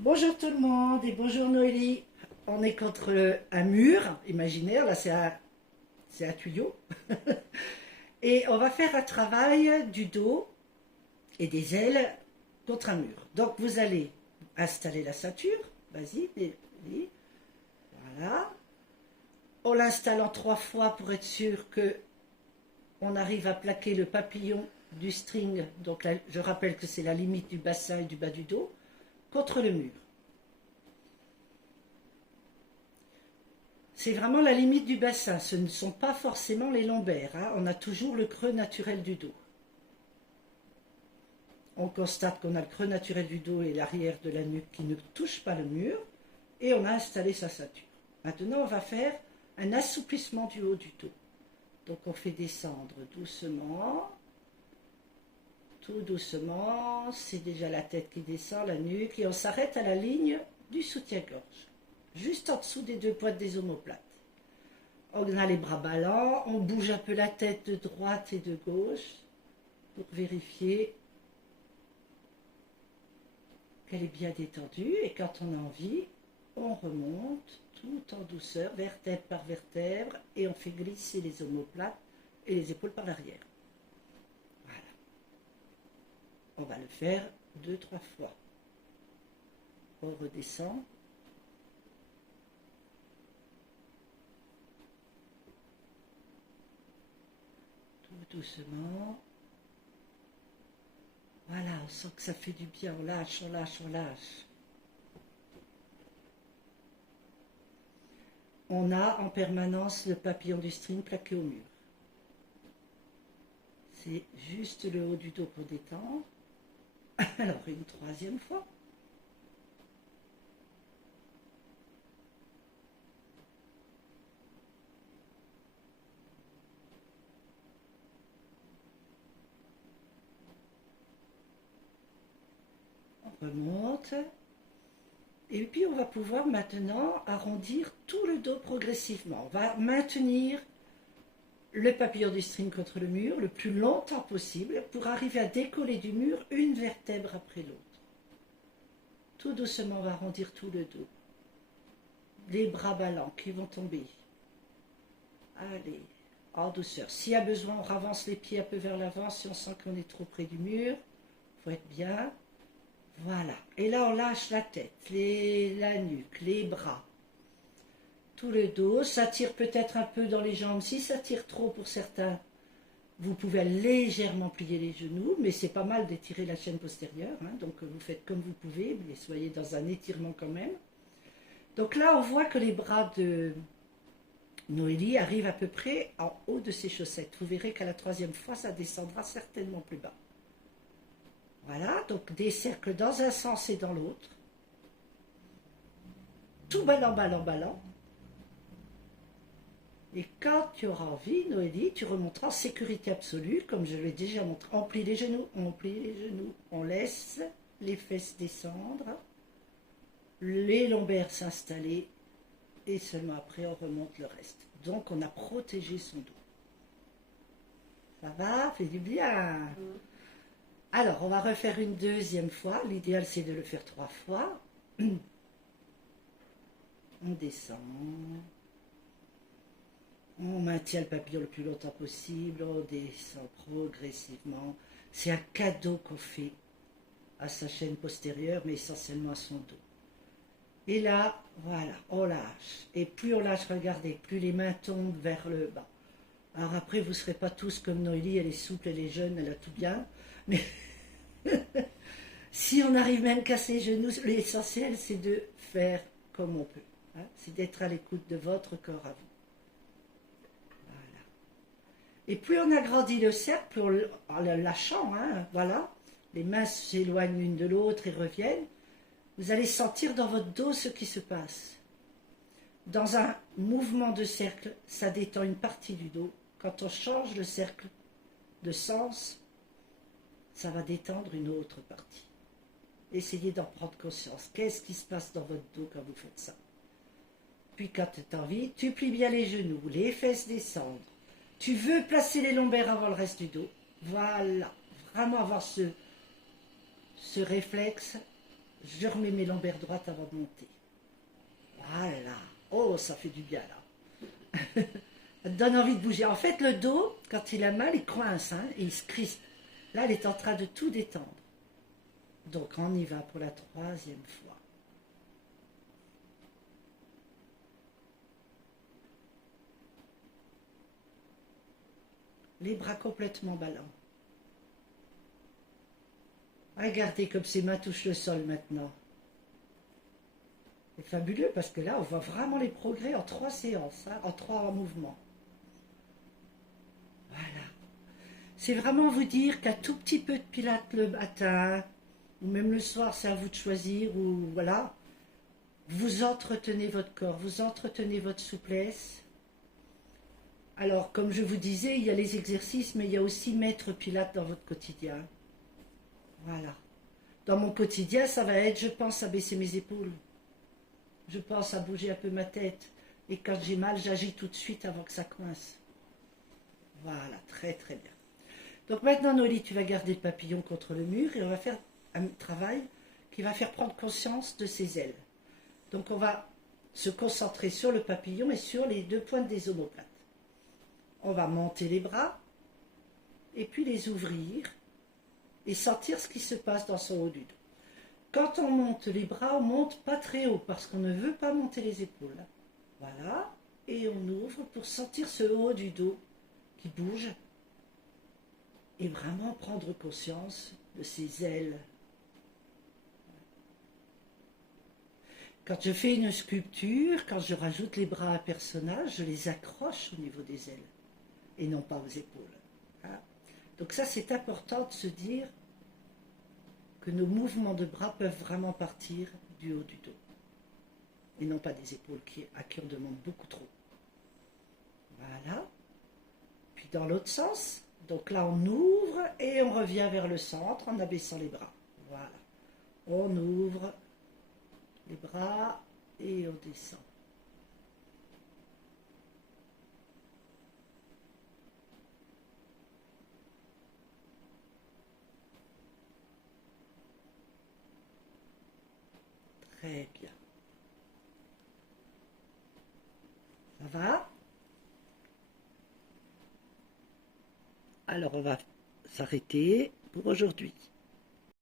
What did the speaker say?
Bonjour tout le monde et bonjour Noélie. On est contre un mur imaginaire, là c'est un tuyau. Et on va faire un travail du dos et des ailes contre un mur. Donc vous allez installer la ceinture, vas-y, voilà. On l'installe en 3 fois pour être sûr que on arrive à plaquer le papillon du string, donc là, je rappelle que c'est la limite du bassin et du bas du dos, contre le mur. C'est vraiment la limite du bassin, ce ne sont pas forcément les lombaires, hein. On a toujours le creux naturel du dos. On constate qu'on a le creux naturel du dos et l'arrière de la nuque qui ne touchent pas le mur, et on a installé sa ceinture. Maintenant, on va faire un assouplissement du haut du dos. Donc on fait descendre doucement, tout doucement, c'est déjà la tête qui descend, la nuque, et on s'arrête à la ligne du soutien-gorge, juste en dessous des 2 pointes des omoplates. On a les bras ballants, on bouge un peu la tête de droite et de gauche pour vérifier qu'elle est bien détendue, et quand on a envie, on remonte tout en douceur, vertèbre par vertèbre, et on fait glisser les omoplates et les épaules par l'arrière. Voilà. On va le faire 2-3 fois. On redescend. Tout doucement. Voilà, on sent que ça fait du bien. On lâche, on lâche, on lâche. On a en permanence le papillon du string plaqué au mur. C'est juste le haut du dos pour détendre. Alors, une 3e fois. On remonte. Et puis, on va pouvoir maintenant arrondir tout le dos progressivement. On va maintenir le papillon du string contre le mur le plus longtemps possible pour arriver à décoller du mur une vertèbre après l'autre. Tout doucement, on va arrondir tout le dos. Les bras ballants qui vont tomber. Allez, en douceur. S'il y a besoin, on avance les pieds un peu vers l'avant si on sent qu'on est trop près du mur. Il faut être bien. Voilà. Et là, on lâche la tête, la nuque, les bras. Tout le dos. Ça tire peut-être un peu dans les jambes. Si ça tire trop pour certains, vous pouvez légèrement plier les genoux, mais c'est pas mal d'étirer la chaîne postérieure, hein. Donc vous faites comme vous pouvez, mais soyez dans un étirement quand même. Donc là, on voit que les bras de Noélie arrivent à peu près en haut de ses chaussettes. Vous verrez qu'à la 3e fois, ça descendra certainement plus bas. Voilà, donc des cercles dans un sens et dans l'autre. Tout ballant, ballant, ballant. Et quand tu auras envie, Noélie, tu remonteras en sécurité absolue, comme je l'ai déjà montré. On plie les genoux, on laisse les fesses descendre, les lombaires s'installer, et seulement après on remonte le reste. Donc on a protégé son dos. Ça va, fait du bien. Alors, on va refaire une 2e fois. L'idéal, c'est de le faire 3 fois. On descend. On maintient le papillon le plus longtemps possible. On descend progressivement. C'est un cadeau qu'on fait à sa chaîne postérieure, mais essentiellement à son dos. Et là, voilà, on lâche. Et plus on lâche, regardez, plus les mains tombent vers le bas. Alors après, vous ne serez pas tous comme Noélie, elle est souple, elle est jeune, elle a tout bien. Mais si on arrive même qu'à ses genoux, l'essentiel c'est de faire comme on peut, hein. C'est d'être à l'écoute de votre corps à vous. Voilà. Et plus on agrandit le cercle, plus en le lâchant, hein, voilà, les mains s'éloignent l'une de l'autre et reviennent, vous allez sentir dans votre dos ce qui se passe. Dans un mouvement de cercle, ça détend une partie du dos. Quand on change le cercle de sens, ça va détendre une autre partie. Essayez d'en prendre conscience. Qu'est-ce qui se passe dans votre dos quand vous faites ça? Puis quand tu as envie, tu plies bien les genoux, les fesses descendent. Tu veux placer les lombaires avant le reste du dos. Voilà. Vraiment avoir ce réflexe Je remets mes lombaires droites avant de monter. Voilà. Oh, ça fait du bien là. Ça te donne envie de bouger. En fait, le dos, quand il a mal, il coince, hein, et il se crispe. Là, elle est en train de tout détendre. Donc, on y va pour la troisième fois. Les bras complètement ballants. Regardez comme ses mains touchent le sol maintenant. C'est fabuleux parce que là, on voit vraiment les progrès en 3 séances, hein, en 3 mouvements. Voilà. C'est vraiment vous dire qu'un tout petit peu de pilates le matin, ou même le soir, c'est à vous de choisir, ou voilà, vous entretenez votre corps, vous entretenez votre souplesse. Alors, comme je vous disais, il y a les exercices, mais il y a aussi mettre pilates dans votre quotidien. Voilà. Dans mon quotidien, ça va être, je pense à baisser mes épaules. Je pense à bouger un peu ma tête. Et quand j'ai mal, j'agis tout de suite avant que ça coince. Voilà, très très bien. Donc maintenant, Noli, tu vas garder le papillon contre le mur et on va faire un travail qui va faire prendre conscience de ses ailes. Donc on va se concentrer sur le papillon et sur les 2 pointes des omoplates. On va monter les bras et puis les ouvrir et sentir ce qui se passe dans son haut du dos. Quand on monte les bras, on monte pas très haut parce qu'on ne veut pas monter les épaules. Voilà, et on ouvre pour sentir ce haut du dos qui bouge et vraiment prendre conscience de ses ailes. Quand je fais une sculpture, quand je rajoute les bras à un personnage, je les accroche au niveau des ailes et non pas aux épaules. Hein. Donc ça, c'est important de se dire que nos mouvements de bras peuvent vraiment partir du haut du dos et non pas des épaules à qui on demande beaucoup trop. Voilà. Puis dans l'autre sens, donc là on ouvre et on revient vers le centre en abaissant les bras. Voilà. On ouvre les bras et on descend. Très bien. Ça va? Alors on va s'arrêter pour aujourd'hui.